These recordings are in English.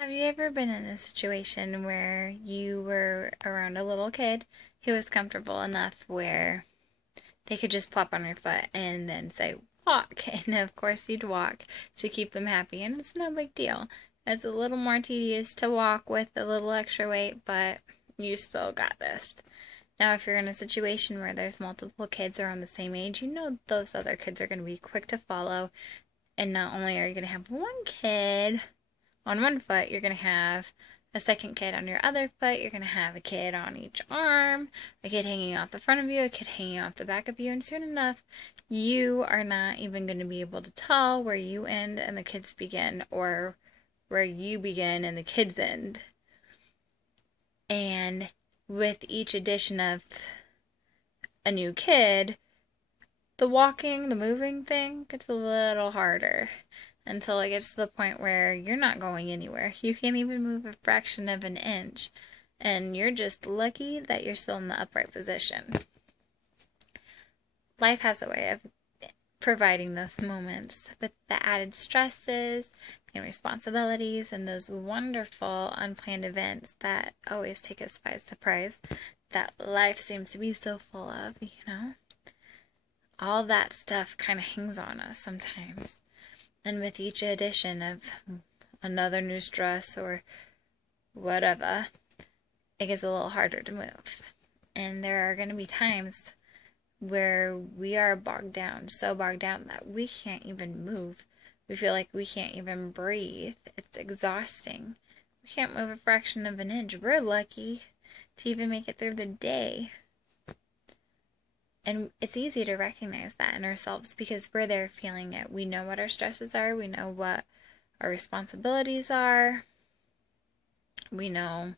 Have you ever been in a situation where you were around a little kid who was comfortable enough where they could just plop on your foot and then say, walk? And of course, you'd walk to keep them happy, and it's no big deal. It's a little more tedious to walk with a little extra weight, but you still got this. Now, if you're in a situation where there's multiple kids around the same age, you know those other kids are going to be quick to follow. And not only are you going to have one kid on one foot, you're going to have a second kid on your other foot. You're going to have a kid on each arm, a kid hanging off the front of you, a kid hanging off the back of you, and soon enough, you are not even going to be able to tell where you end and the kids begin, or where you begin and the kids end. And with each addition of a new kid, the walking, the moving thing gets a little harder until it gets to the point where you're not going anywhere. You can't even move a fraction of an inch, and you're just lucky that you're still in the upright position. Life has a way of providing those moments with the added stresses and responsibilities and those wonderful unplanned events that always take us by surprise that life seems to be so full of, all that stuff kind of hangs on us sometimes. And with each addition of another new stress or whatever, it gets a little harder to move. And there are going to be times where we are bogged down, so bogged down that we can't even move. We feel like we can't even breathe. It's exhausting. We can't move a fraction of an inch. We're lucky to even make it through the day. And it's easy to recognize that in ourselves because we're there feeling it. We know what our stresses are. We know what our responsibilities are. We know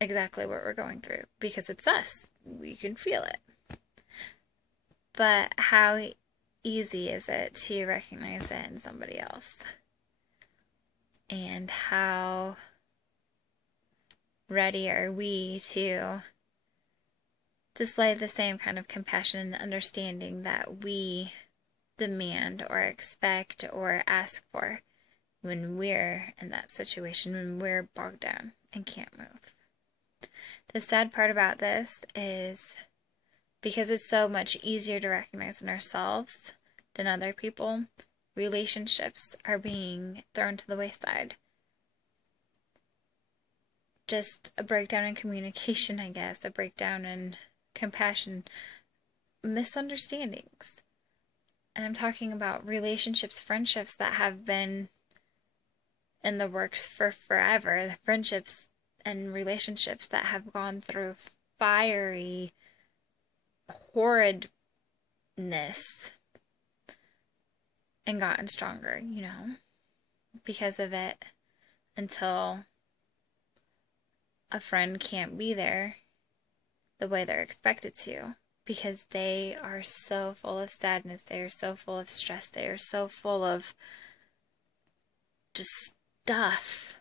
exactly what we're going through because it's us. We can feel it. But how easy is it to recognize it in somebody else? And how ready are we to display the same kind of compassion and understanding that we demand or expect or ask for when we're in that situation, when we're bogged down and can't move? The sad part about this is because it's so much easier to recognize in ourselves than other people, relationships are being thrown to the wayside. Just a breakdown in communication, I guess, a breakdown in compassion, misunderstandings. And I'm talking about relationships, friendships that have been in the works for forever, the friendships and relationships that have gone through fiery horridness and gotten stronger, because of it, until a friend can't be there the way they're expected to because they are so full of sadness, they are so full of stress, they are so full of just stuff.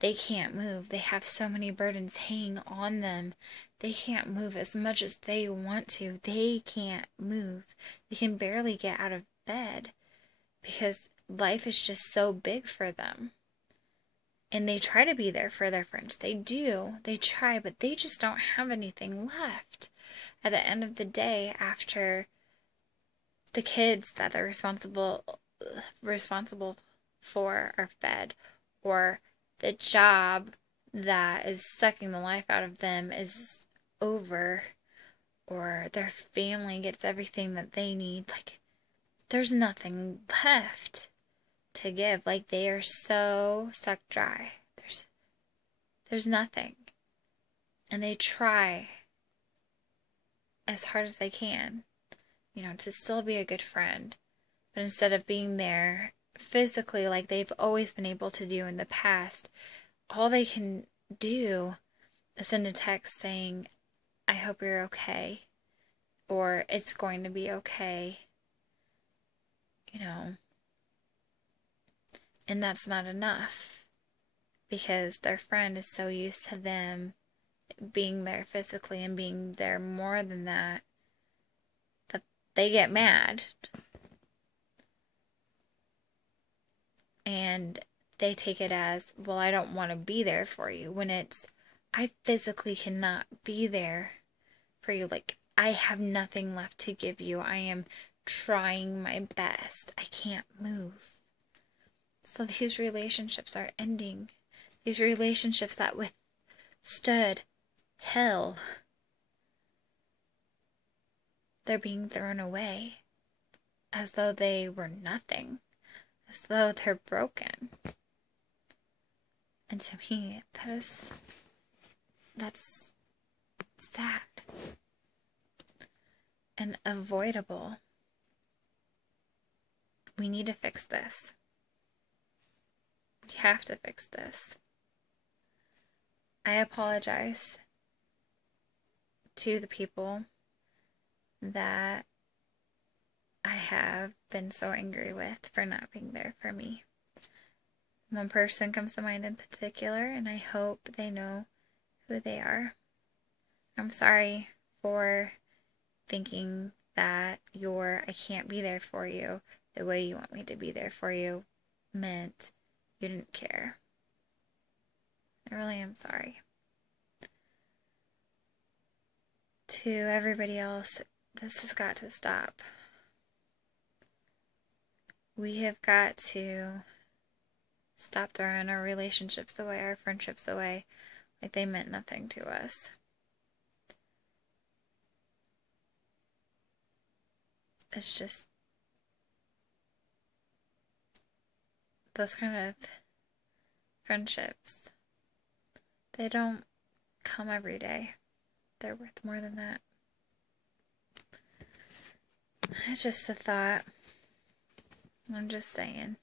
They can't move. They have so many burdens hanging on them. They can't move as much as they want to. They can't move. They can barely get out of bed because life is just so big for them. And they try to be there for their friends. They do. They try, but they just don't have anything left. At the end of the day, after the kids that they're responsible for are fed, or the job that is sucking the life out of them is over, or their family gets everything that they need, there's nothing left to give. They are so sucked dry. There's nothing. And they try as hard as they can, to still be a good friend. But instead of being there physically like they've always been able to do in the past, all they can do is send a text saying, I hope you're okay, or it's going to be okay, and that's not enough because their friend is so used to them being there physically and being there more than that they get mad. And they take it as, well, I don't want to be there for you, when it's, I physically cannot be there for you. Like, I have nothing left to give you. I am trying my best. I can't move. So these relationships are ending. These relationships that withstood hell, they're being thrown away as though they were nothing, as though they're broken. And to me, that's sad and avoidable. We need to fix this. We have to fix this. I apologize to the people that I have been so angry with for not being there for me. One person comes to mind in particular, and I hope they know who they are. I'm sorry for thinking that I can't be there for you the way you want me to be there for you meant you didn't care. I really am sorry. To everybody else, this has got to stop. We have got to stop throwing our relationships away, our friendships away, like they meant nothing to us. It's just those kind of friendships, they don't come every day. They're worth more than that. It's just a thought. I'm just saying.